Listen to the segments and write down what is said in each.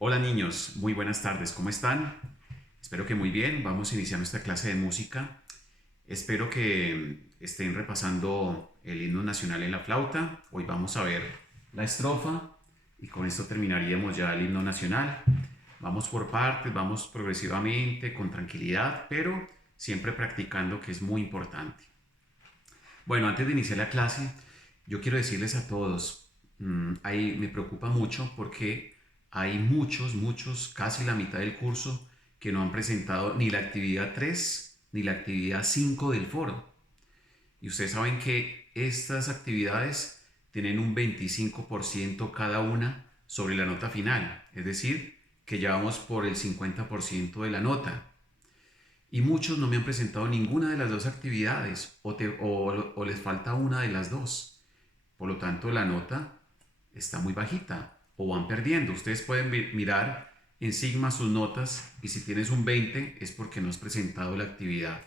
Hola niños, muy buenas tardes, ¿cómo están? Espero que muy bien, vamos a iniciar nuestra clase de música. Espero que estén repasando el himno nacional en la flauta. Hoy vamos a ver la estrofa y con esto terminaríamos ya el himno nacional. Vamos por partes, vamos progresivamente, con tranquilidad, pero siempre practicando, que es muy importante. Bueno, antes de iniciar la clase, yo quiero decirles a todos, ahí me preocupa mucho porque hay muchos, casi la mitad del curso, que no han presentado ni la actividad 3 ni la actividad 5 del foro. Y ustedes saben que estas actividades tienen un 25% cada una sobre la nota final, es decir, que ya vamos por el 50% de la nota. Y muchos no me han presentado ninguna de las dos actividades o les falta una de las dos. Por lo tanto, la nota está muy bajita o van perdiendo. Ustedes pueden mirar en Sigma sus notas y si tienes un 20 es porque no has presentado la actividad.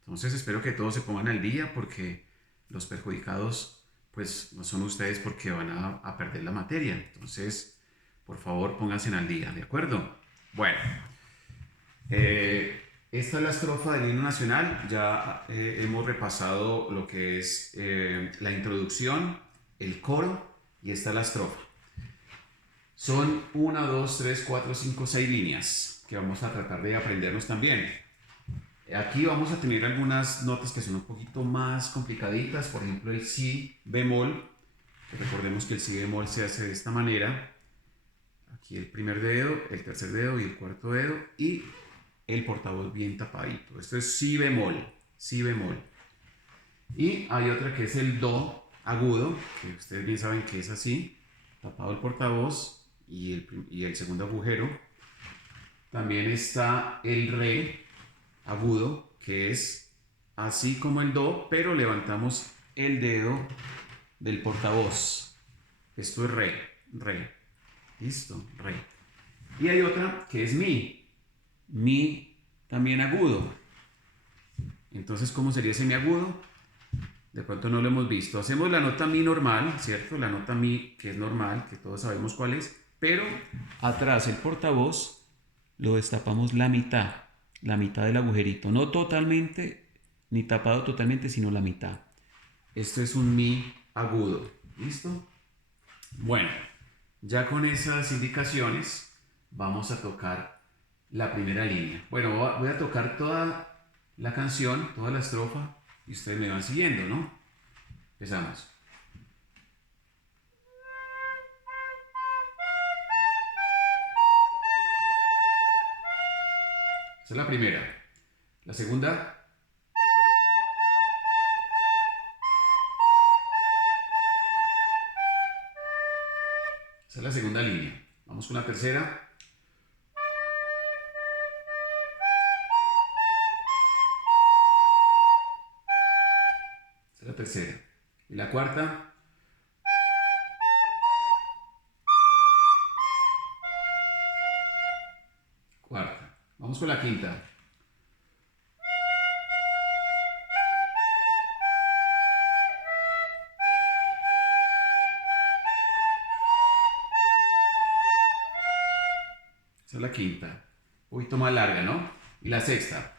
Entonces espero que todos se pongan al día porque los perjudicados pues no son ustedes porque van a perder la materia. Entonces, por favor, pónganse al día, ¿de acuerdo? Bueno, esta es la estrofa del himno nacional. Ya hemos repasado lo que es la introducción, el coro y esta es la estrofa. Son una, 2, 3, 4, 5, 6 líneas que vamos a tratar de aprendernos también. Aquí vamos a tener algunas notas que son un poquito más complicaditas, por ejemplo el si bemol. Recordemos que el si bemol se hace de esta manera. Aquí el primer dedo, el tercer dedo y el cuarto dedo y el portavoz bien tapadito. Esto es si bemol, si bemol. Y hay otra que es el do agudo, que ustedes bien saben que es así, tapado el portavoz y el segundo agujero. También está el re agudo, que es así como el do, pero levantamos el dedo del portavoz. Esto es re, re. Listo, re. Y hay otra que es mi también agudo. Entonces, ¿cómo sería ese mi agudo? De pronto no lo hemos visto. Hacemos la nota mi normal, ¿cierto? La nota mi que es normal, que todos sabemos cuál es, pero atrás el portavoz lo destapamos la mitad del agujerito, no totalmente, ni tapado totalmente, sino la mitad. Esto es un mi agudo, ¿listo? Bueno, ya con esas indicaciones vamos a tocar la primera línea. Bueno, voy a tocar toda la canción, toda la estrofa, y ustedes me van siguiendo, ¿no? Empezamos. Esa es la primera. La segunda, esa es la segunda línea. Vamos con la tercera. Esa es la tercera. Y la cuarta, cuarta. Vamos con la quinta. Esa es la quinta. Un poquito más larga, ¿no? Y la sexta.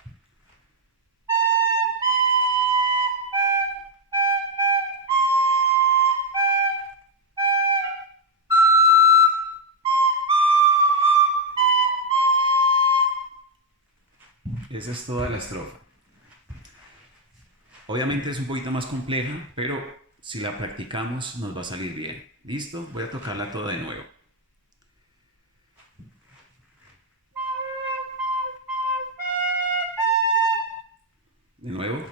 Esa es toda la estrofa. Obviamente es un poquito más compleja, pero si la practicamos nos va a salir bien. ¿Listo? Voy a tocarla toda de nuevo. De nuevo.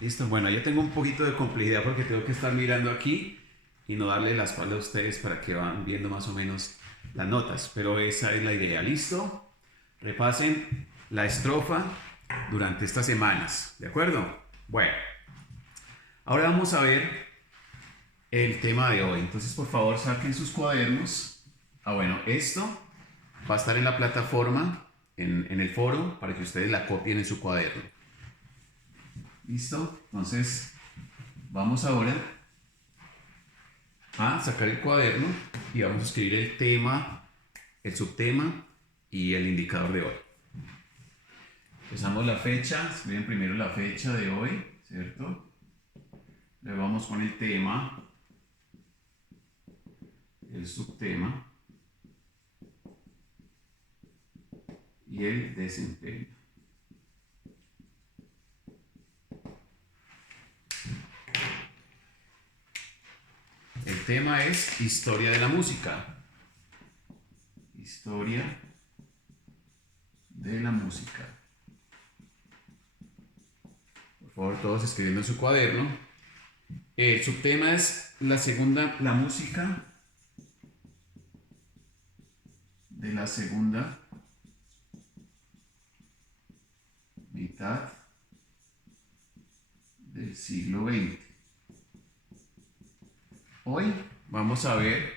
Listo, bueno, ya tengo un poquito de complejidad porque tengo que estar mirando aquí y no darle la espalda a ustedes para que van viendo más o menos las notas, pero esa es la idea. ¿Listo? Repasen la estrofa durante estas semanas, ¿de acuerdo? Bueno, ahora vamos a ver el tema de hoy. Entonces, por favor, saquen sus cuadernos. Bueno, esto va a estar en la plataforma, en el foro, para que ustedes la copien en su cuaderno. ¿Listo? Entonces, vamos ahora a sacar el cuaderno y vamos a escribir el tema, el subtema y el indicador de hoy. Empezamos la fecha, escriben primero la fecha de hoy, ¿cierto? Luego vamos con el tema, el subtema y el desempeño. El tema es historia de la música. Historia de la música. Por favor, todos escribiendo en su cuaderno. El subtema es la música de la segunda mitad del siglo XX. Hoy vamos a ver,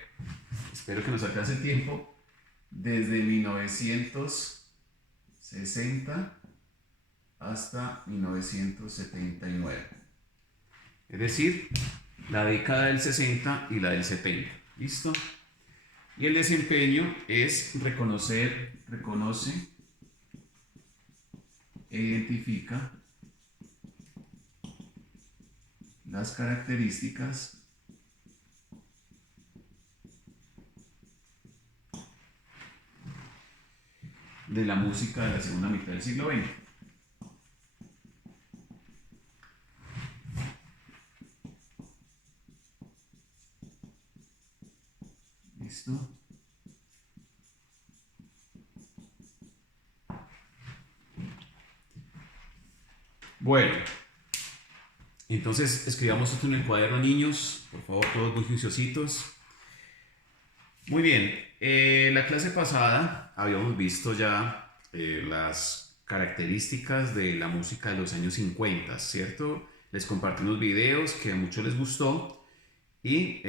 espero que nos alcance el tiempo, desde 1960 hasta 1979. Es decir, la década del 60 y la del 70. ¿Listo? Y el desempeño es reconoce e identifica las características de la música de la segunda mitad del siglo XX. ¿Listo? Bueno, entonces escribamos esto en el cuaderno, niños, por favor, todos muy juiciositos. Muy bien, la clase pasada habíamos visto ya las características de la música de los años 50, ¿cierto? Les compartí unos videos que a muchos les gustó y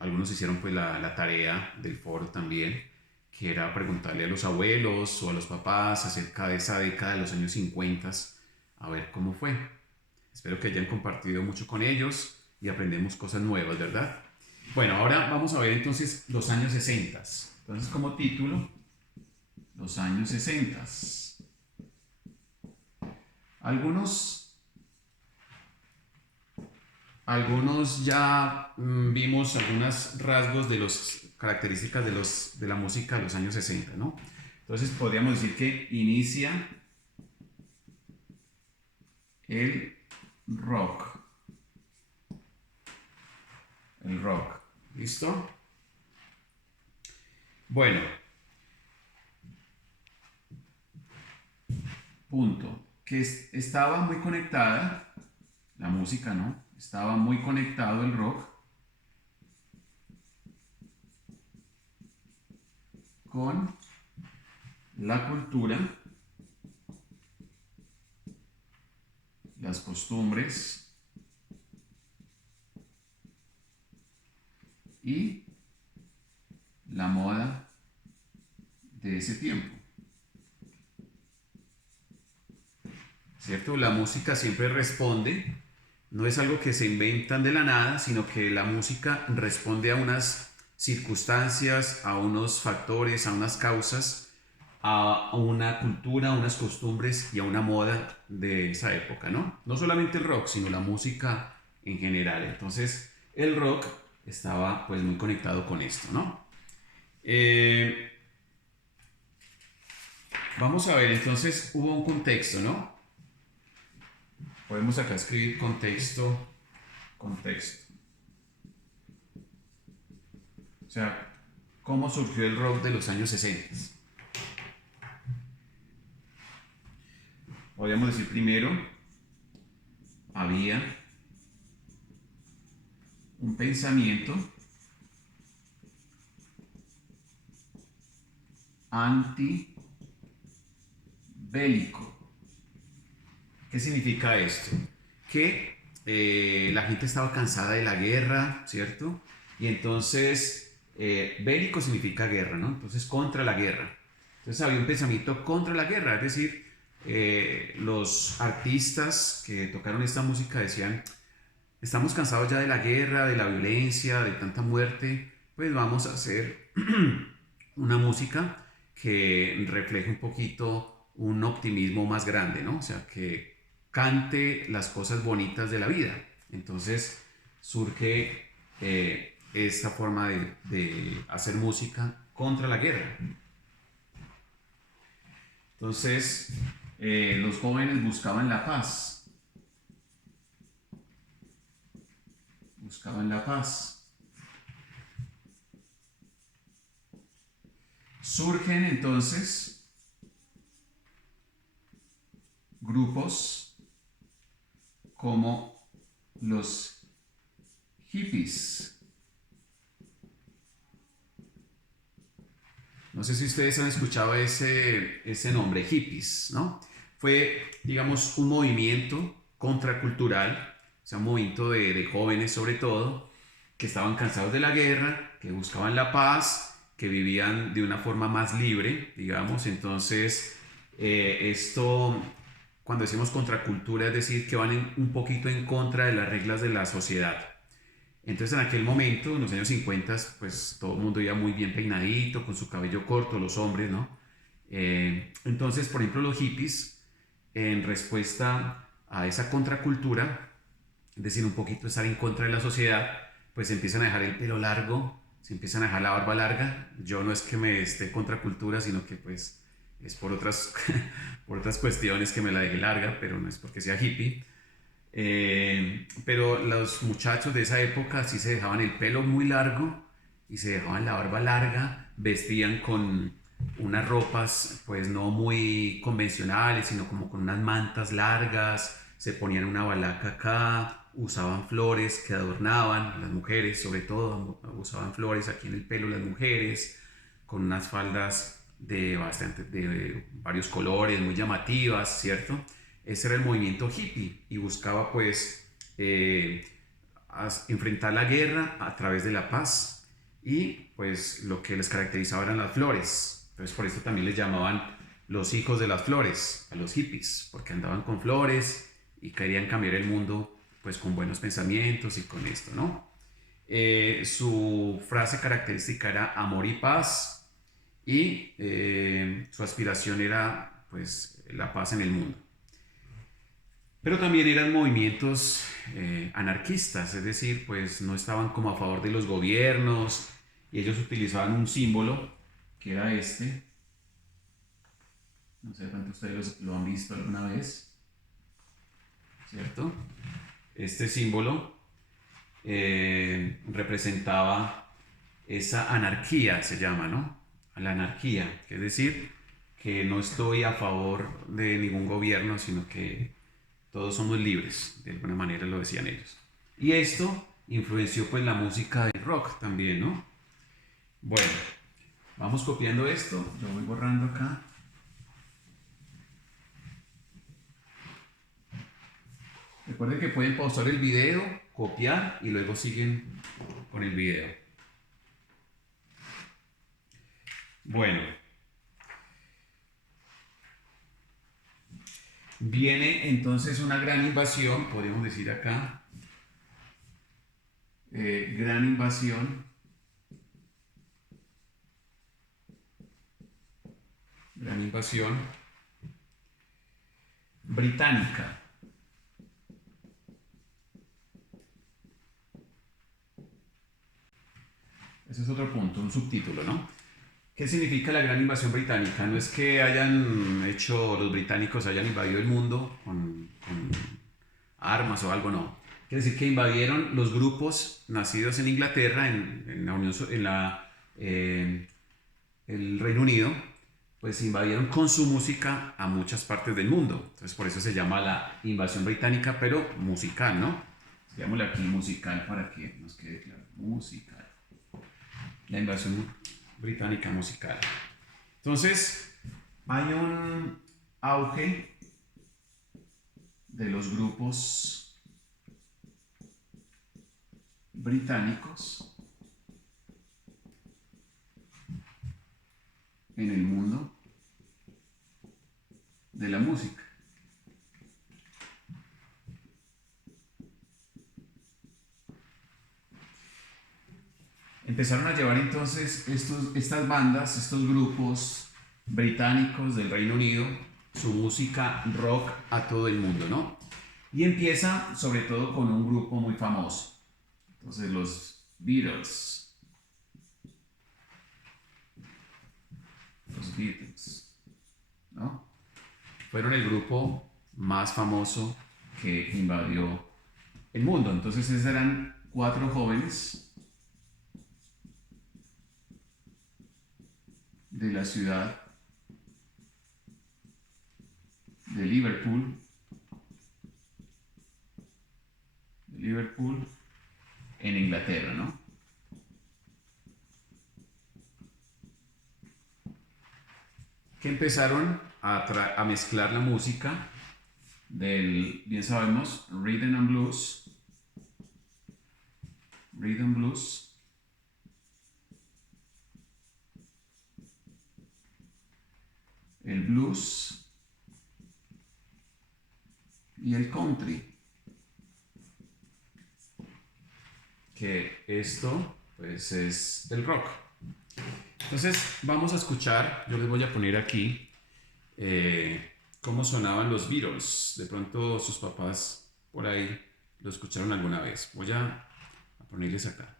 algunos hicieron pues la tarea del foro también, que era preguntarle a los abuelos o a los papás acerca de esa década de los años 50, a ver cómo fue. Espero que hayan compartido mucho con ellos y aprendemos cosas nuevas, ¿verdad? Bueno, ahora vamos a ver entonces los años 60. Entonces, como título, los años 60. Algunos ya vimos algunos rasgos de las características de la música de los años 60, ¿no? Entonces podríamos decir que inicia el rock. El rock. ¿Listo? Bueno. Punto. Que estaba muy conectada, la música, ¿no? Estaba muy conectado el rock con la cultura, las costumbres y la moda de ese tiempo. ¿Cierto? La música siempre responde, no es algo que se inventan de la nada, sino que la música responde a unas circunstancias, a unos factores, a unas causas, a una cultura, a unas costumbres y a una moda de esa época, ¿no? No solamente el rock, sino la música en general. Entonces, el rock estaba pues muy conectado con esto, ¿no? Vamos a ver, entonces hubo un contexto, ¿no? Podemos acá escribir contexto. O sea, ¿cómo surgió el rock de los años 60? Podríamos decir primero, había había un pensamiento antibélico. ¿Qué significa esto? Que la gente estaba cansada de la guerra, ¿cierto? Y entonces, bélico significa guerra, ¿no? Entonces, contra la guerra. Entonces había un pensamiento contra la guerra, es decir, los artistas que tocaron esta música decían, estamos cansados ya de la guerra, de la violencia, de tanta muerte, pues vamos a hacer una música que refleje un poquito un optimismo más grande, ¿no? O sea, que cante las cosas bonitas de la vida. Entonces surge esta forma de hacer música contra la guerra. Entonces, los jóvenes buscaban la paz. Buscaban la paz. Surgen entonces grupos como los hippies. No sé si ustedes han escuchado ese nombre, hippies, ¿no? Fue, digamos, un movimiento contracultural, o sea, un movimiento de jóvenes sobre todo, que estaban cansados de la guerra, que buscaban la paz, que vivían de una forma más libre, digamos. Entonces, esto, cuando decimos contracultura, es decir, que van un poquito en contra de las reglas de la sociedad. Entonces en aquel momento, en los años 50, pues todo el mundo iba muy bien peinadito, con su cabello corto, los hombres, ¿no? Entonces, por ejemplo, los hippies, en respuesta a esa contracultura, es decir, un poquito estar en contra de la sociedad, pues empiezan a dejar el pelo largo, se empiezan a dejar la barba larga. Yo no es que me esté contracultura, sino que pues es por otras, por otras cuestiones que me la dejé larga, pero no es porque sea hippie. Pero los muchachos de esa época sí se dejaban el pelo muy largo y se dejaban la barba larga, vestían con unas ropas pues no muy convencionales, sino como con unas mantas largas, se ponían una balaca acá, usaban flores que adornaban, las mujeres sobre todo usaban flores aquí en el pelo las mujeres, con unas faldas de varios colores, muy llamativas, ¿cierto? Ese era el movimiento hippie y buscaba pues enfrentar la guerra a través de la paz y pues lo que les caracterizaba eran las flores. Entonces por esto también les llamaban los hijos de las flores a los hippies, porque andaban con flores y querían cambiar el mundo pues con buenos pensamientos y con esto, ¿no? Su frase característica era amor y paz y su aspiración era pues la paz en el mundo. Pero también eran movimientos anarquistas, es decir, pues no estaban como a favor de los gobiernos y ellos utilizaban un símbolo que era este. No sé cuántos de ustedes lo han visto alguna vez, ¿cierto? Este símbolo representaba esa anarquía, se llama, ¿no? La anarquía, que es decir, que no estoy a favor de ningún gobierno, sino que todos somos libres, de alguna manera lo decían ellos. Y esto influenció pues la música del rock también, ¿no? Bueno, vamos copiando esto, yo voy borrando acá. Recuerden que pueden pausar el video, copiar y luego siguen con el video. Bueno. Viene entonces una gran invasión, podríamos decir acá, gran invasión británica. Ese es otro punto, un subtítulo, ¿no? ¿Qué significa la gran invasión británica? No es que los británicos hayan invadido el mundo con armas o algo, no. Quiere decir que invadieron los grupos nacidos en Inglaterra, en la Unión, el Reino Unido, pues invadieron con su música a muchas partes del mundo. Entonces por eso se llama la invasión británica, pero musical, ¿no? Digámosle aquí musical para que nos quede claro. Musical. La invasión británica musical. Entonces, hay un auge de los grupos británicos en el mundo de la música. Empezaron a llevar entonces estas bandas, estos grupos británicos del Reino Unido, su música rock a todo el mundo, ¿no? Y empieza sobre todo con un grupo muy famoso. Entonces los Beatles. Los Beatles, ¿no? Fueron el grupo más famoso que invadió el mundo. Entonces esos eran 4 jóvenes de la ciudad de Liverpool, en Inglaterra, ¿no? Que empezaron a mezclar la música del, bien sabemos, rhythm blues, el blues y el country. Que esto, pues, es el rock. Entonces, vamos a escuchar, yo les voy a poner aquí cómo sonaban los Beatles. De pronto sus papás por ahí lo escucharon alguna vez. Voy a ponerles acá.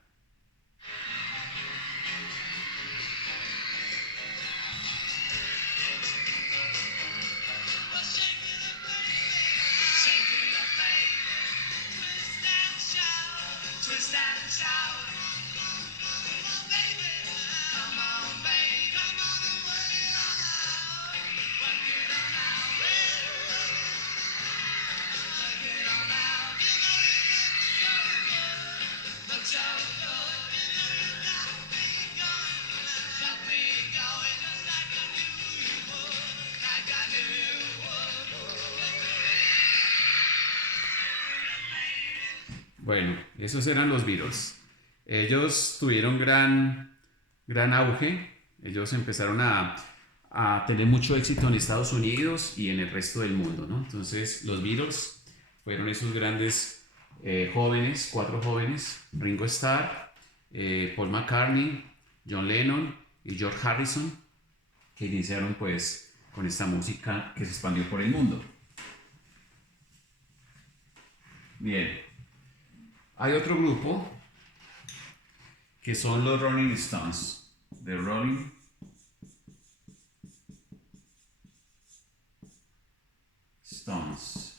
Bueno, esos eran los Beatles. Ellos tuvieron gran auge. Ellos empezaron a tener mucho éxito en Estados Unidos y en el resto del mundo, ¿no? Entonces, los Beatles fueron esos grandes jóvenes, 4 jóvenes: Ringo Starr, Paul McCartney, John Lennon y George Harrison, que iniciaron pues con esta música que se expandió por el mundo. Bien. Hay otro grupo que son los Rolling Stones, The Rolling Stones.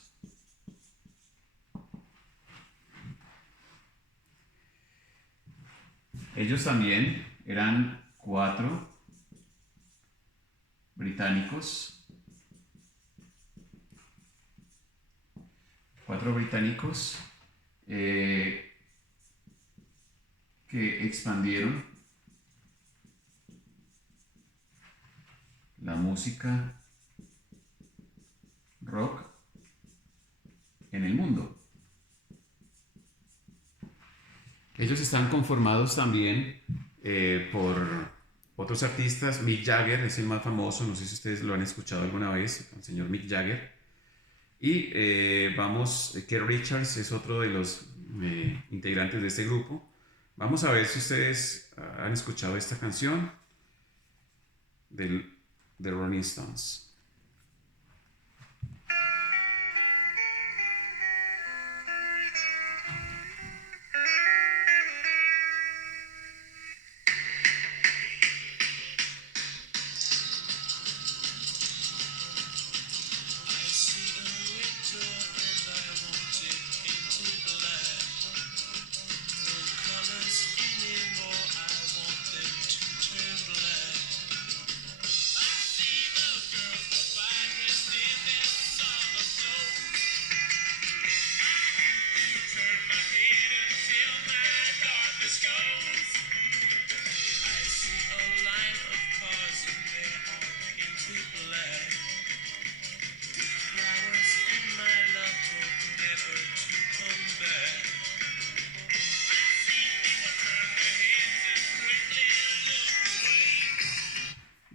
Ellos también eran 4 británicos. 4 británicos que expandieron la música rock en el mundo. Ellos están conformados también por otros artistas. Mick Jagger es el más famoso, no sé si ustedes lo han escuchado alguna vez, el señor Mick Jagger. Y Keith Richards es otro de los integrantes de este grupo. Vamos a ver si ustedes han escuchado esta canción de Rolling Stones.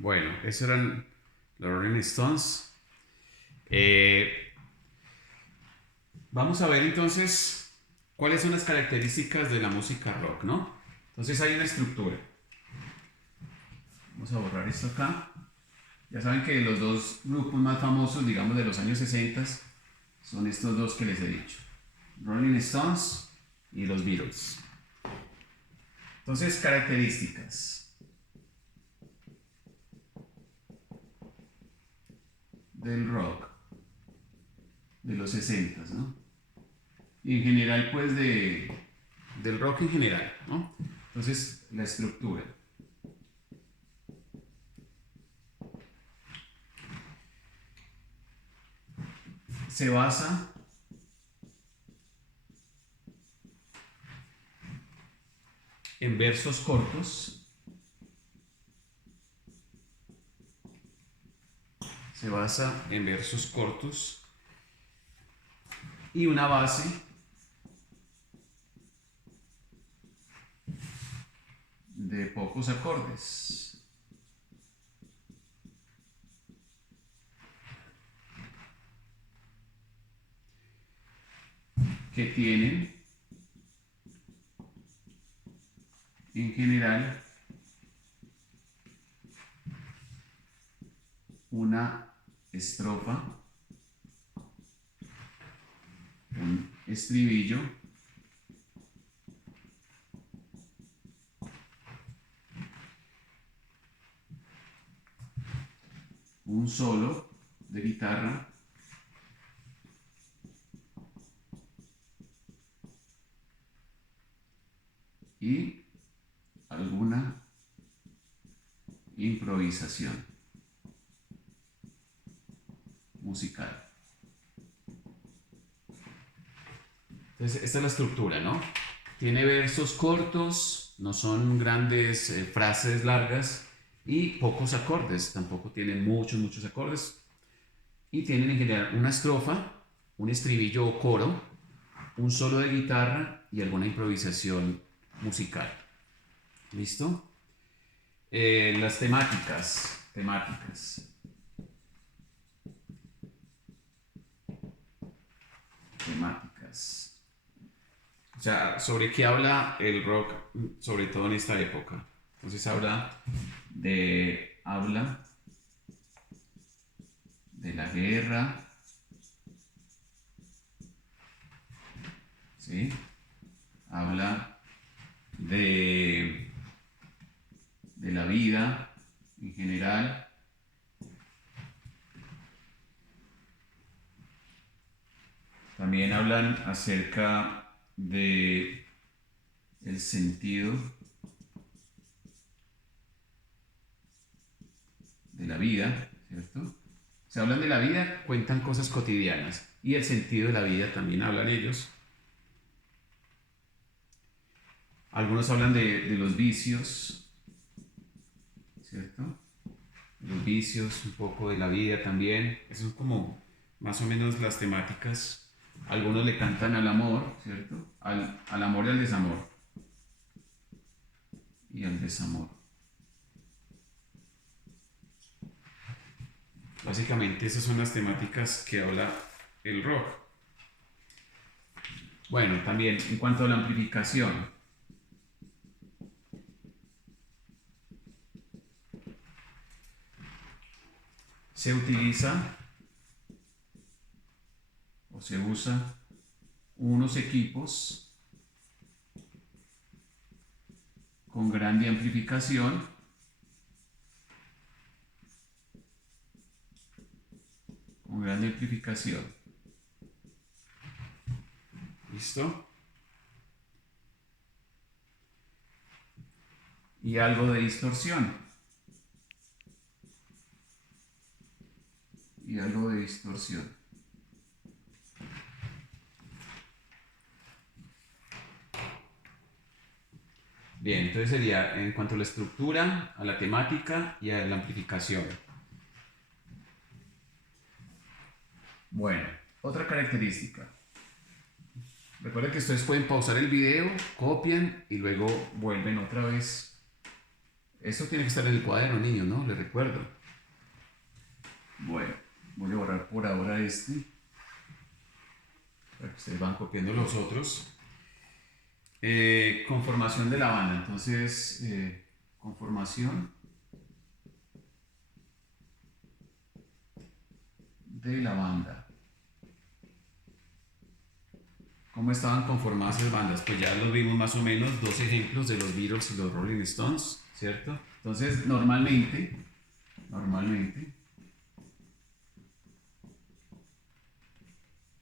Bueno, esos eran los Rolling Stones. Eh, Vamos a ver entonces cuáles son las características de la música rock, ¿no? Entonces hay una estructura. Vamos a borrar esto acá. Ya saben que los dos grupos más famosos, digamos, de los años 60 son estos dos que les he dicho. Rolling Stones y los Beatles. Entonces, características del rock de los 60, ¿no? Y en general, pues, del rock en general, ¿no? Entonces, la estructura. Se basa en versos cortos. Se basa en versos cortos y una base de pocos acordes. Que tienen en general una estrofa, un estribillo un solo de guitarra y alguna improvisación musical. Entonces, esta es la estructura, ¿no? Tiene versos cortos, no son grandes frases largas y pocos acordes, tampoco tienen muchos acordes. Y tienen en general una estrofa, un estribillo o coro, un solo de guitarra y alguna improvisación musical. ¿Listo? Las temáticas. O sea, ¿sobre qué habla el rock, sobre todo en esta época? Entonces habla de la guerra, ¿sí? Habla de la vida en general. También hablan acerca de el sentido de la vida, ¿cierto? Se hablan de la vida, cuentan cosas cotidianas y el sentido de la vida también hablan ellos. Algunos hablan de los vicios, ¿cierto? Los vicios, un poco de la vida también. Eso son como más o menos las temáticas. Algunos le cantan al amor, ¿cierto? Al amor y al desamor. Y al desamor. Básicamente esas son las temáticas que habla el rock. Bueno, también en cuanto a la amplificación. Se utiliza o se usa unos equipos con grande amplificación ¿listo? Y algo de distorsión Bien, entonces sería en cuanto a la estructura, a la temática y a la amplificación. Bueno, otra característica. Recuerden que ustedes pueden pausar el video, copian y luego vuelven otra vez Eso tiene que estar en el cuaderno, niño, ¿no? Le recuerdo. Bueno, voy a borrar por ahora este, para que ustedes van copiando los otros. Conformación de la banda. Entonces, conformación de la banda. ¿Cómo estaban conformadas las bandas? Pues ya los vimos más o menos, dos ejemplos de los Beatles y los Rolling Stones, ¿cierto? Entonces, normalmente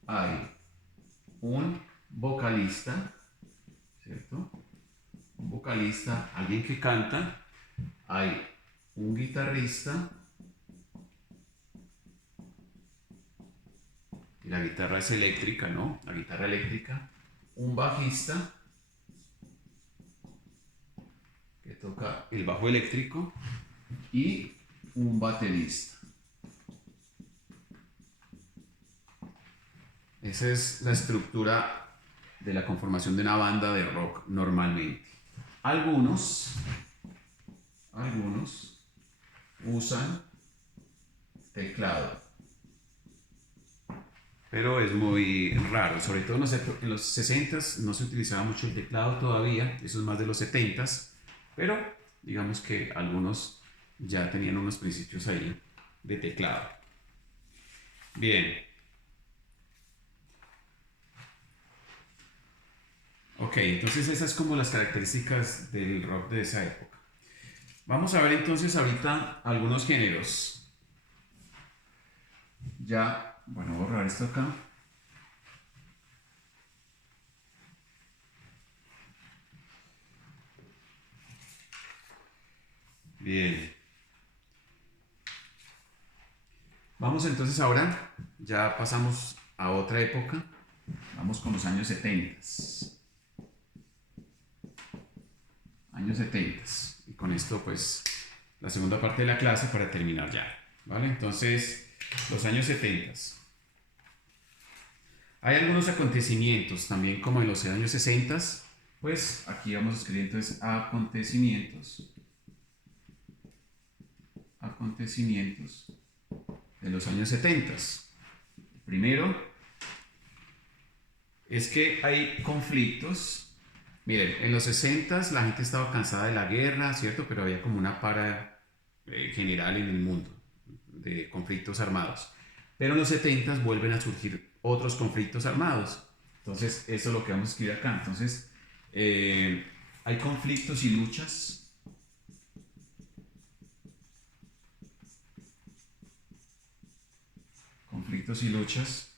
hay un vocalista, ¿cierto? Un vocalista, alguien que canta, hay un guitarrista, y la guitarra es eléctrica, ¿no? La guitarra eléctrica, un bajista que toca el bajo eléctrico y un baterista. Esa es la estructura de la conformación de una banda de rock normalmente. Algunos usan teclado, pero es muy raro, sobre todo en los 60s no se utilizaba mucho el teclado todavía, eso es más de los 70s, pero digamos que algunos ya tenían unos principios ahí de teclado. Bien. Ok, entonces esas como las características del rock de esa época. Vamos a ver entonces ahorita algunos géneros. Ya, bueno, voy a borrar esto acá. Bien. Vamos entonces ahora, ya pasamos a otra época. Vamos con los años 70. Años 70. Y con esto pues la segunda parte de la clase para terminar ya. ¿Vale? Entonces, los años 70. Hay algunos acontecimientos también como en los años 60. Pues aquí vamos a escribir entonces acontecimientos de los años 70. Primero es que hay conflictos. Miren, en los 60 la gente estaba cansada de la guerra, ¿cierto? Pero había como una para general en el mundo de conflictos armados. Pero en los 70 vuelven a surgir otros conflictos armados. Entonces, eso es lo que vamos a escribir acá. Entonces, hay conflictos y luchas. Conflictos y luchas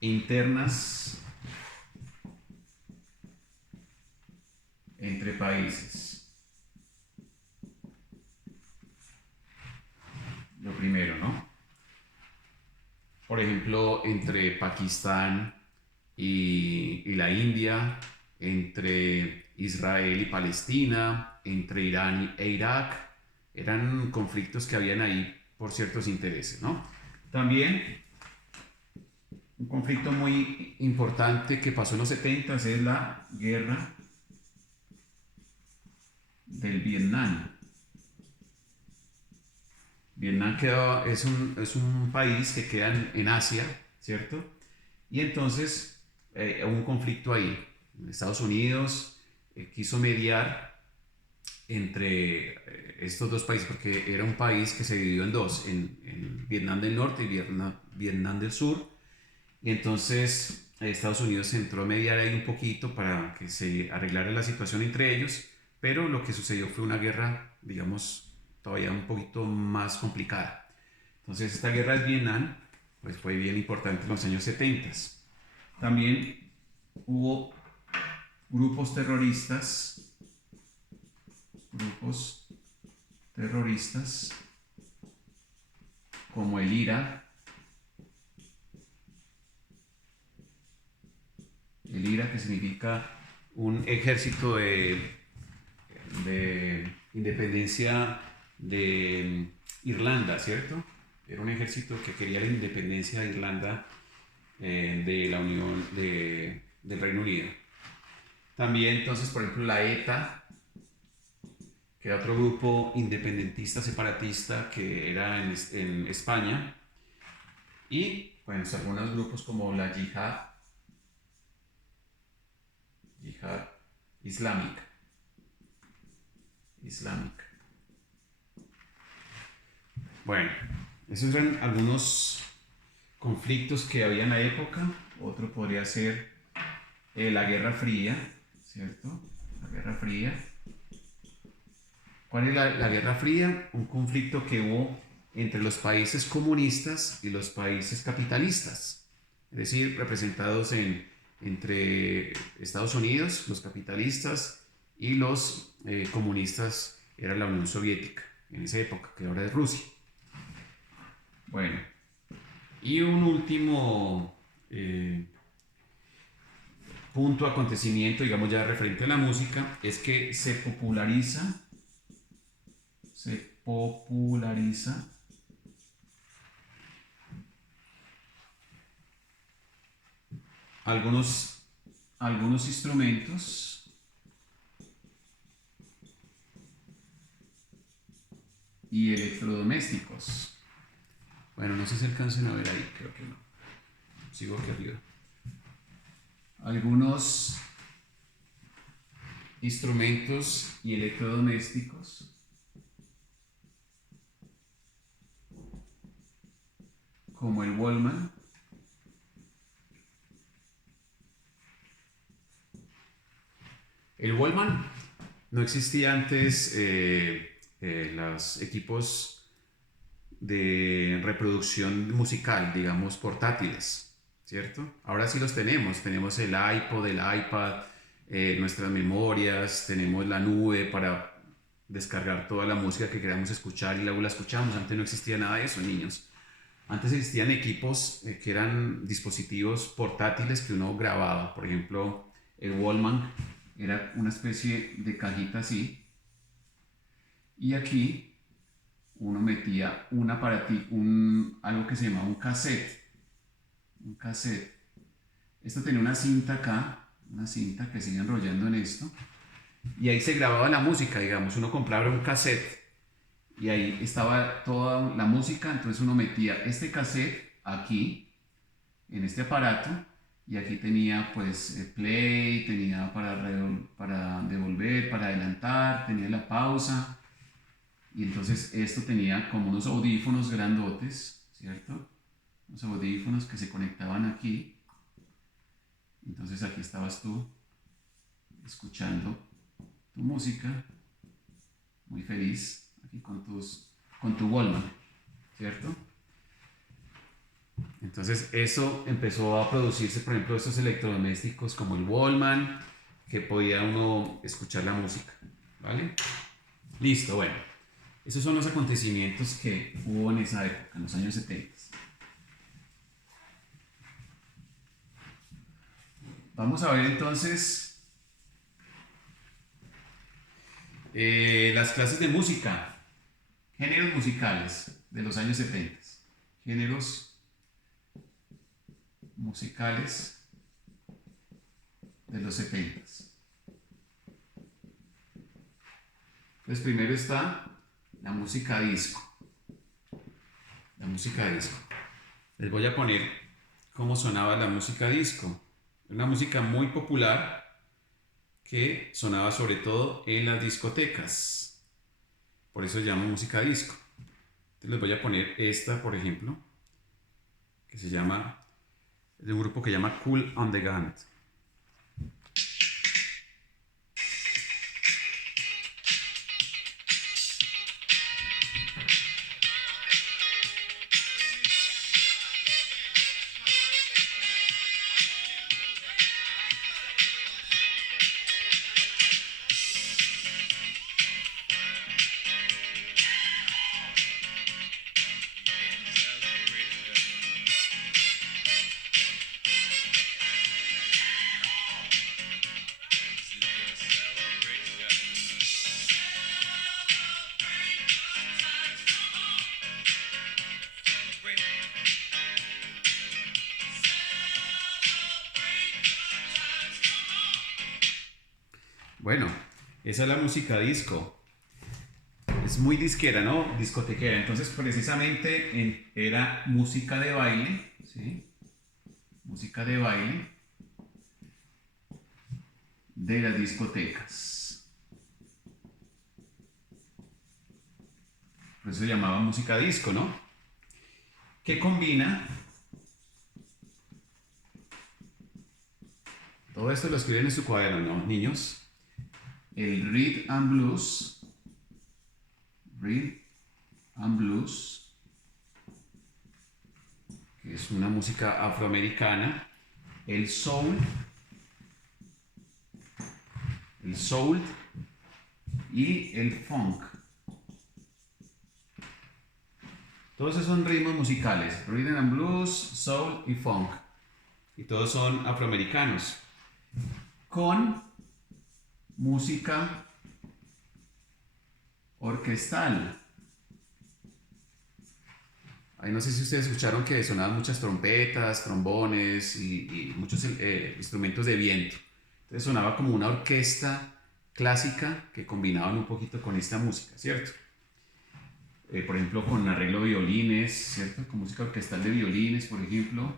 internas entre países. Lo primero, ¿no? Por ejemplo, entre Pakistán y la India, entre Israel y Palestina, entre Irán e Irak. Eran conflictos que habían ahí por ciertos intereses, ¿no? También un conflicto muy importante que pasó en los 70 es la guerra del Vietnam. Vietnam es un país que queda en Asia, ¿cierto? Y entonces hubo un conflicto ahí. Estados Unidos quiso mediar entre estos dos países porque era un país que se dividió en dos, en Vietnam del Norte y Vietnam del Sur. Y entonces Estados Unidos entró a mediar ahí un poquito para que se arreglara la situación entre ellos, pero lo que sucedió fue una guerra, digamos, todavía un poquito más complicada. Entonces esta guerra de Vietnam pues fue bien importante en los años 70. También hubo grupos terroristas como el IRA, que significa un ejército de independencia de Irlanda, ¿cierto? Era un ejército que quería la independencia de Irlanda de la Unión del Reino Unido. También, entonces, por ejemplo, la ETA, que era otro grupo independentista, separatista, que era en España. Y, bueno, algunos grupos como la Yihad Islámica. Bueno, esos eran algunos conflictos que había en la época. Otro podría ser la Guerra Fría, ¿cierto? La Guerra Fría. ¿Cuál es la Guerra Fría? Un conflicto que hubo entre los países comunistas y los países capitalistas, es decir, representados entre Estados Unidos, los capitalistas, y los comunistas, era la Unión Soviética, en esa época, que ahora es Rusia. Bueno, y un último punto, acontecimiento, digamos ya referente a la música, es que se populariza algunos instrumentos y electrodomésticos. Bueno, no sé si alcancen a ver ahí, creo que no. Sigo aquí arriba. Algunos instrumentos y electrodomésticos como el Wallman. El Wallman no existía antes, los equipos de reproducción musical, digamos, portátiles, ¿cierto? Ahora sí los tenemos el iPod, el iPad, nuestras memorias, tenemos la nube para descargar toda la música que queramos escuchar y luego la escuchamos. Antes no existía nada de eso, niños. Antes existían equipos que eran dispositivos portátiles que uno grababa. Por ejemplo, el Wallman era una especie de cajita así. Y aquí uno metía algo que se llamaba un cassette. Un cassette. Esto tenía una cinta acá, una cinta que sigue enrollando en esto. Y ahí se grababa la música, digamos. Uno compraba un cassette y ahí estaba toda la música. Entonces uno metía este cassette aquí, en este aparato, y aquí tenía pues play, tenía para devolver, para adelantar, tenía la pausa. Y entonces esto tenía como unos audífonos grandotes, ¿cierto? Unos audífonos que se conectaban aquí. Entonces aquí estabas tú escuchando tu música, muy feliz, aquí con tu Wallman, ¿cierto? Entonces eso empezó a producirse, por ejemplo, estos electrodomésticos como el Wallman, que podía uno escuchar la música, ¿vale? Listo, bueno. Esos son los acontecimientos que hubo en esa época, en los años 70. Vamos a ver entonces las clases de música, géneros musicales de los años 70. Géneros musicales de los 70. Entonces primero está la música disco. La música disco. Les voy a poner cómo sonaba la música disco. Una música muy popular que sonaba sobre todo en las discotecas. Por eso se llama música disco. Entonces les voy a poner esta, por ejemplo, que se llama, es de un grupo que se llama Kool and the Gang. Bueno, esa es la música disco. Es muy disquera, ¿no? Discotequera. Entonces, precisamente era música de baile, ¿sí? Música de baile de las discotecas. Por eso se llamaba música disco, ¿no? Que combina, todo esto lo escriben en su cuaderno, ¿no, niños? El rhythm and blues, que es una música afroamericana, el soul y el funk. Todos esos son ritmos musicales, rhythm and blues, soul y funk. Y todos son afroamericanos. Con música orquestal. Ahí no sé si ustedes escucharon que sonaban muchas trompetas, trombones y muchos instrumentos de viento. Entonces sonaba como una orquesta clásica que combinaban un poquito con esta música, ¿cierto? Por ejemplo, con arreglo de violines, ¿cierto? Con música orquestal de violines, por ejemplo.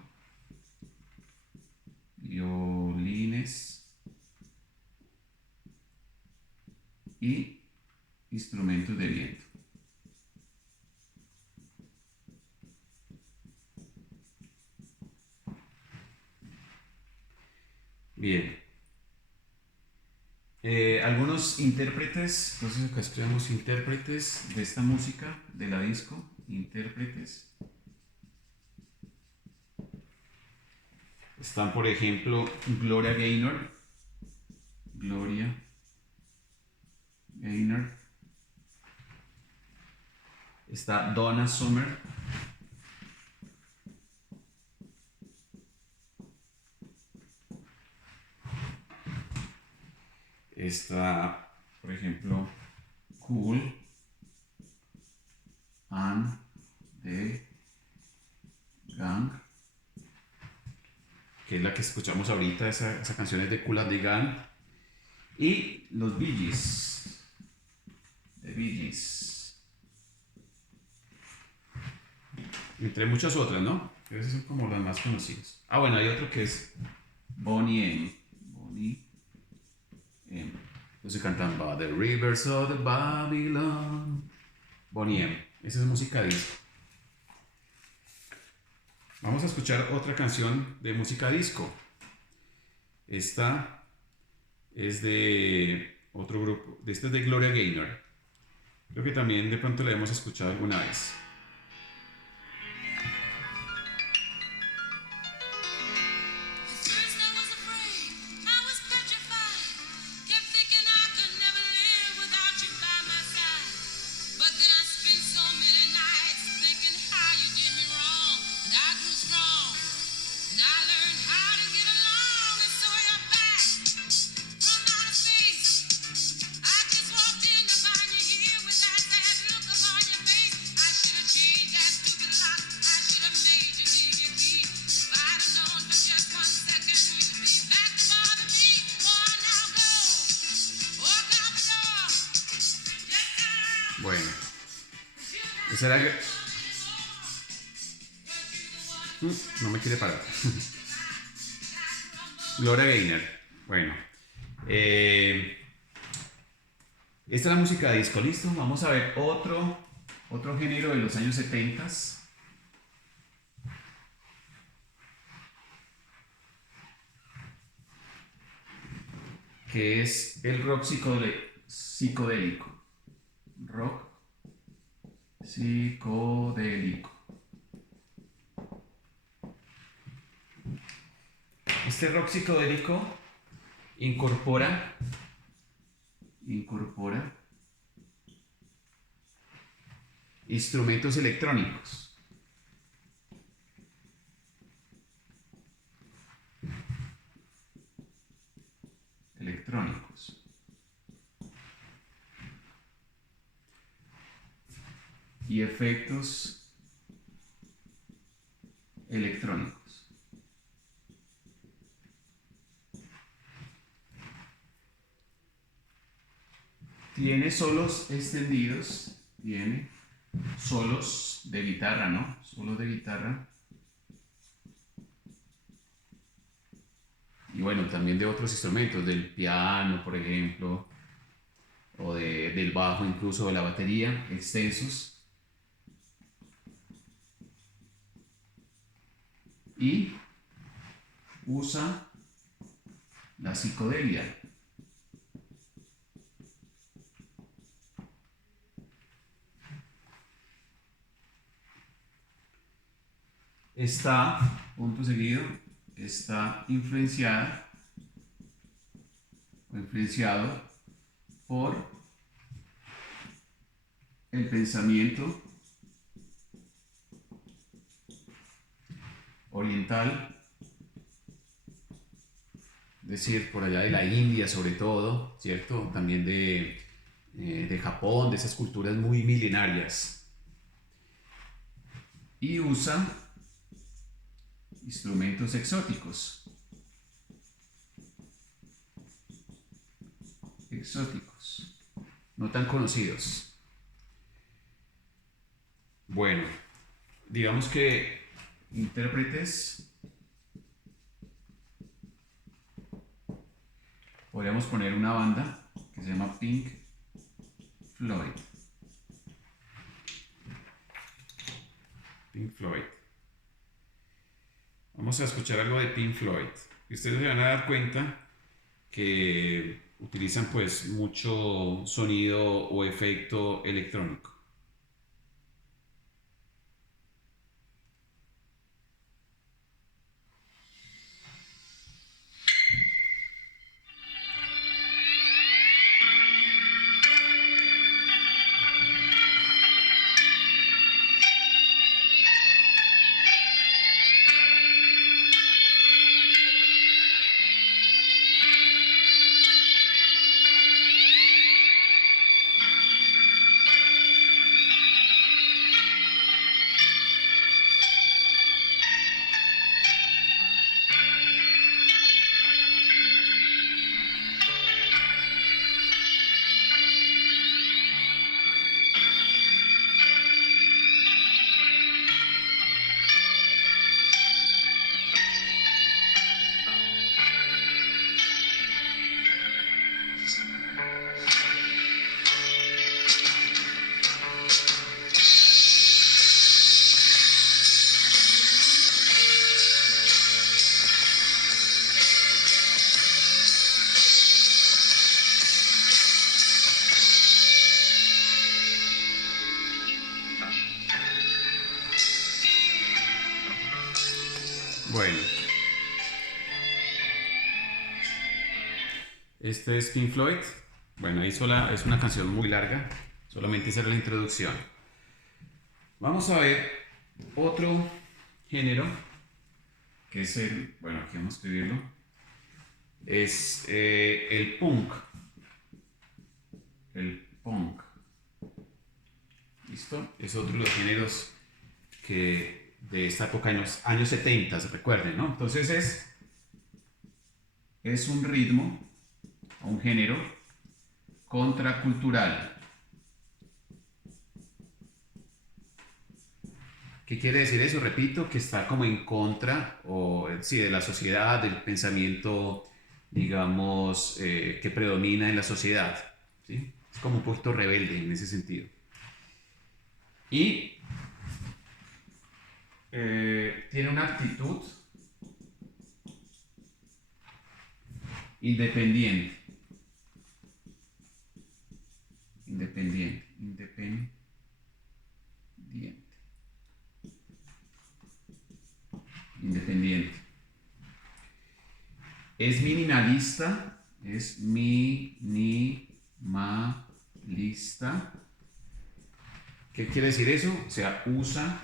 Violines y instrumentos de viento. Bien. Algunos intérpretes, entonces acá estudiamos intérpretes de esta música, de la disco, intérpretes. Están, por ejemplo, Gloria Gaynor. Está Donna Summer. Está, por ejemplo, Kool and the Gang, que es la que escuchamos ahorita, esa canción es de Kool and the Gang. Y los Bee Gees. The Bee Gees. Entre muchas otras, ¿no? Esas son como las más conocidas. Ah, bueno, hay otro que es Boney M. Entonces cantan By the Rivers of the Babylon. Boney M. Esa es música disco. Vamos a escuchar otra canción de música disco. Esta es de otro grupo. Esta es de Gloria Gaynor. Creo que también de pronto la hemos escuchado alguna vez. Bueno, esa era... No me quiere parar. Gloria Gaynor. Bueno. Esta es la música de disco, ¿listo? Vamos a ver otro género de los años 70, que es el rock psicodélico. Rock psicodélico. Este rock psicodélico incorpora instrumentos electrónicos. Y efectos electrónicos. Tiene solos extendidos, tiene solos de guitarra, ¿no? Solos de guitarra. Y bueno, también de otros instrumentos, del piano, por ejemplo, o del bajo, incluso de la batería, extensos. Y usa la psicodelia. Está, punto seguido, está influenciada o influenciado por el pensamiento oriental, es decir, por allá de la India sobre todo, ¿cierto? También de Japón, de esas culturas muy milenarias. Y usa instrumentos exóticos. Exóticos, no tan conocidos. Bueno, digamos que intérpretes, podríamos poner una banda que se llama Pink Floyd. Pink Floyd. Vamos a escuchar algo de Pink Floyd. Y ustedes se van a dar cuenta que utilizan pues mucho sonido o efecto electrónico. Bueno, este es Pink Floyd. Bueno, ahí sola es una canción muy larga, solamente esa era la introducción. Vamos a ver otro género, que es el, bueno, aquí vamos a escribirlo, es el punk. El punk. ¿Listo? Es otro de los géneros que de esta época en los años 70, recuerden, ¿no? Entonces es un ritmo, un género contracultural. ¿Qué quiere decir eso? Repito, que está como en contra o, sí, de la sociedad, del pensamiento, digamos, que predomina en la sociedad. ¿Sí? Es como un poquito rebelde en ese sentido. Y tiene una actitud independiente. Independiente. Independiente. Es minimalista. Es minimalista. ¿Qué quiere decir eso? O sea, usa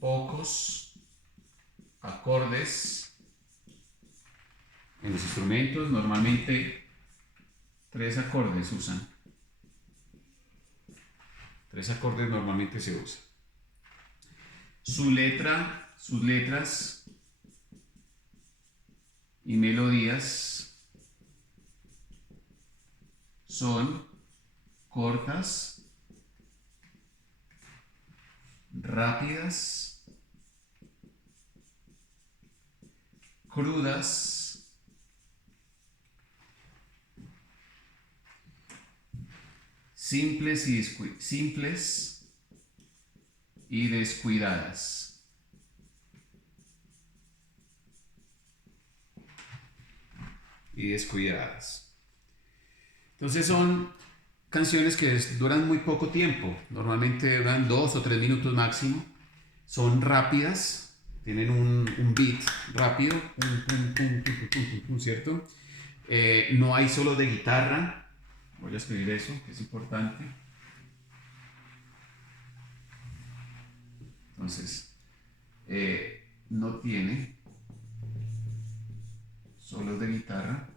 pocos acordes en los instrumentos. Normalmente 3 acordes usan. 3 acordes normalmente se usan. Sus letras y melodías son cortas, rápidas, crudas, simples y descuidadas. Entonces son canciones que duran muy poco tiempo, normalmente duran 2 o 3 minutos máximo, son rápidas, tienen un beat rápido, pum, pum, pum, pum, pum, pum, pum, ¿cierto? No hay solos de guitarra, voy a escribir eso, que es importante. Entonces, no tiene solos de guitarra.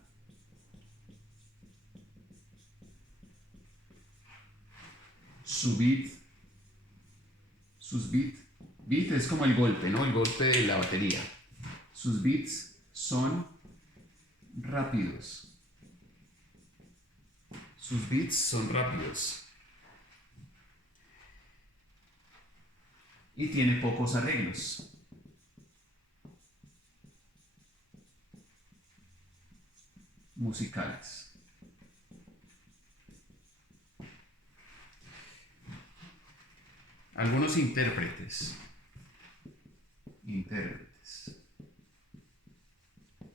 Beat es como el golpe, ¿no? El golpe de la batería. Sus beats son rápidos. Sus beats son rápidos. Y tiene pocos arreglos. Musicales. Algunos intérpretes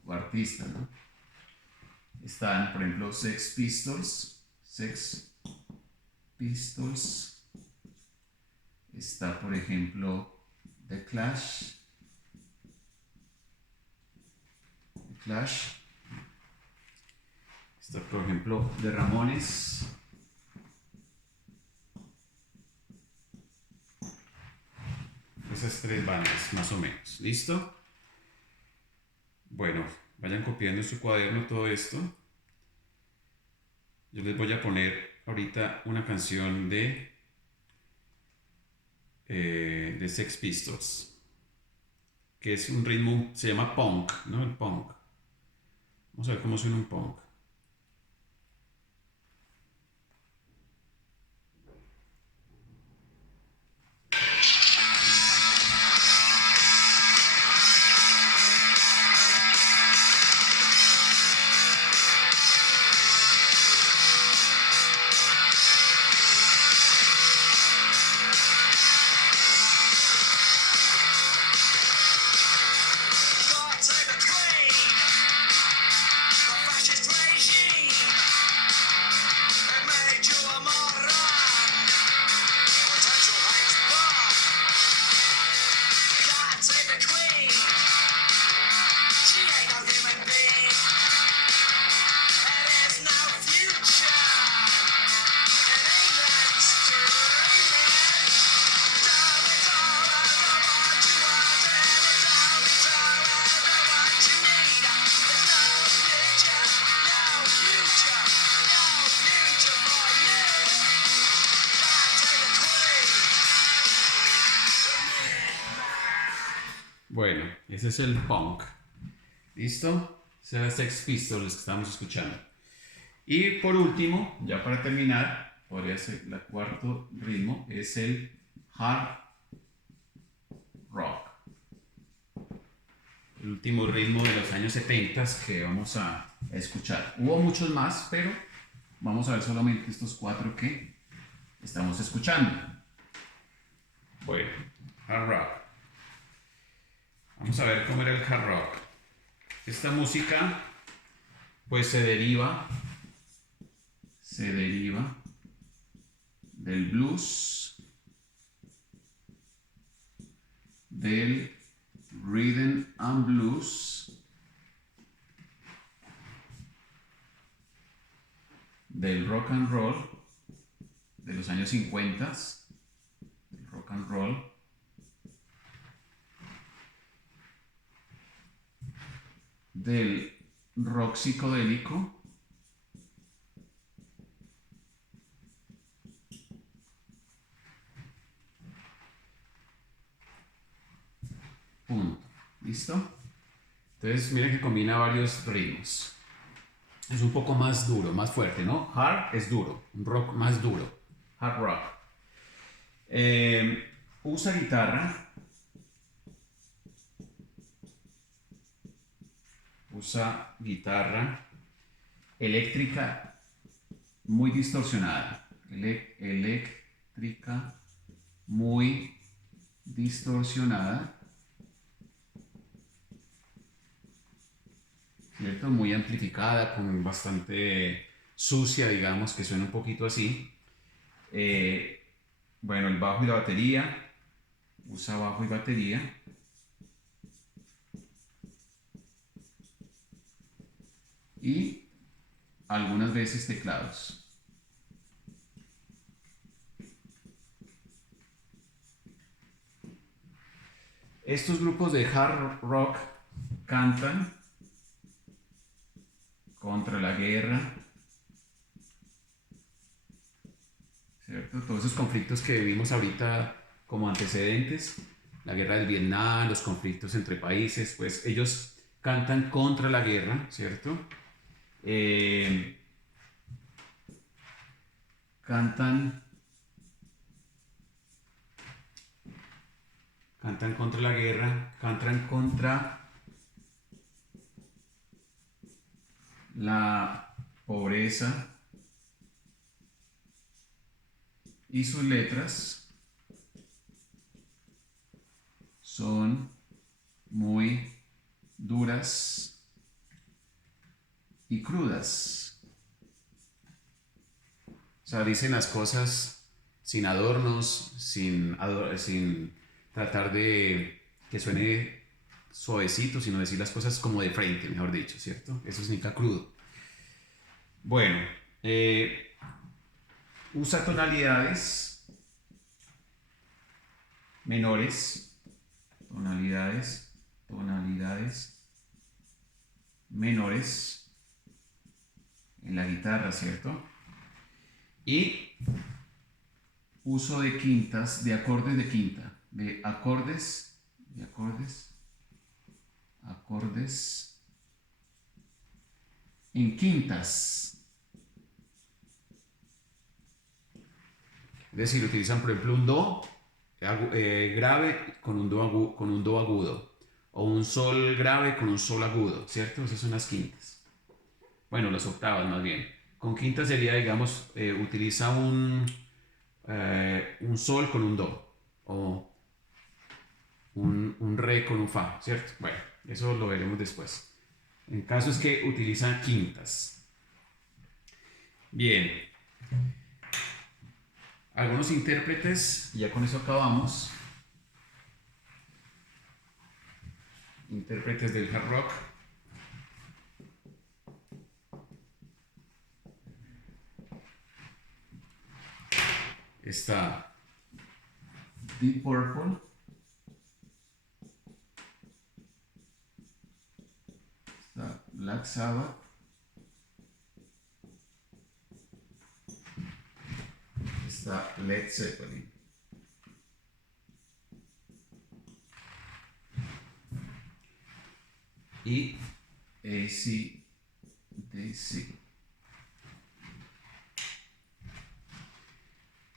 o artistas, ¿no? Están, por ejemplo, Sex Pistols. Está, por ejemplo, The Clash. Está, por ejemplo, The Ramones. Esas 3 bandas, más o menos. ¿Listo? Bueno, vayan copiando en su cuaderno todo esto. Yo les voy a poner ahorita una canción de Sex Pistols, que es un ritmo, se llama punk, ¿no? El punk. Vamos a ver cómo suena un punk. Bueno, ese es el punk. ¿Listo? Ese era Sex Pistols que estábamos escuchando. Y por último, ya para terminar, podría ser el cuarto ritmo, es el hard rock. El último ritmo de los años 70 que vamos a escuchar. Hubo muchos más, pero vamos a ver solamente estos 4 que estamos escuchando. Bueno, hard rock. Vamos a ver cómo era el hard rock. Esta música pues se deriva del blues, del rhythm and blues, del rock and roll de los años 50, del rock and roll, del rock psicodélico, punto. ¿Listo? Entonces miren que combina varios ritmos. es un poco más duro, más fuerte, ¿no? Hard es duro, un rock más duro, hard rock. Usa guitarra, eléctrica muy distorsionada, eléctrica muy distorsionada, ¿cierto? Muy amplificada, con bastante sucia, digamos, que suena un poquito así. Bueno, el bajo y la batería, usa bajo y batería. Y algunas veces teclados. Estos grupos de hard rock cantan contra la guerra, ¿cierto? Todos esos conflictos que vimos ahorita como antecedentes, la guerra del Vietnam, los conflictos entre países, pues ellos cantan contra la guerra, ¿cierto? Cantan contra la guerra, cantan contra la pobreza, y sus letras son muy duras y crudas. O sea, dicen las cosas sin adornos, sin tratar de que suene suavecito, sino decir las cosas como de frente, mejor dicho, ¿cierto? Eso significa crudo. Bueno, usa tonalidades menores, tonalidades menores en la guitarra, ¿cierto? Y uso de quintas, de acordes de quinta, de acordes en quintas. Es decir, utilizan por ejemplo un do grave con un do agudo, o un sol grave con un sol agudo, ¿cierto? Esas son las quintas. Bueno, las octavas más bien. Con quinta sería, digamos, utiliza un sol con un do, o un re con un fa, ¿cierto? Bueno, eso lo veremos después. En caso es que utilizan quintas. Bien. Algunos intérpretes, y ya con eso acabamos. Intérpretes del hard rock. Está Deep Purple. Está Black Sabbath. Está Led Zeppelin. Y AC/DC.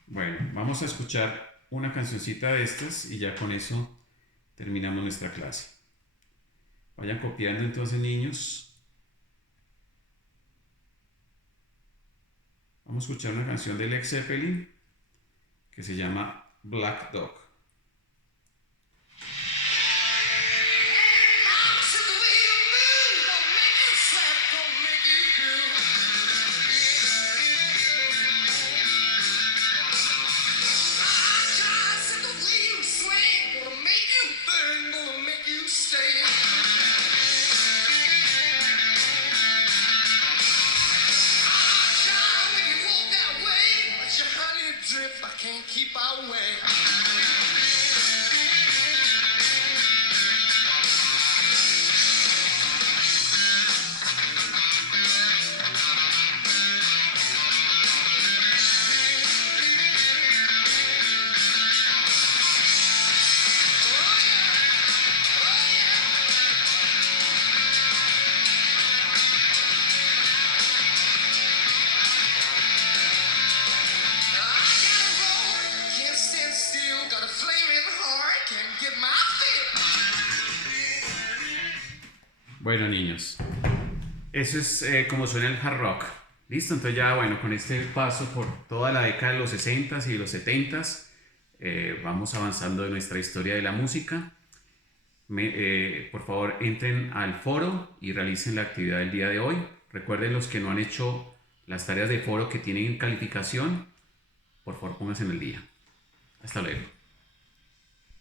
Bueno, vamos a escuchar una cancioncita de estas y ya con eso terminamos nuestra clase. Vayan copiando entonces, niños. Vamos a escuchar una canción de Led Zeppelin que se llama Black Dog. Can't keep our way. Bueno, niños, eso es como suena el hard rock. Listo, entonces ya, bueno, con este paso por toda la década de los 60s y los 70s, vamos avanzando en nuestra historia de la música. Por favor, entren al foro y realicen la actividad del día de hoy. Recuerden los que no han hecho las tareas de foro que tienen calificación, por favor pónganse en el día. Hasta luego.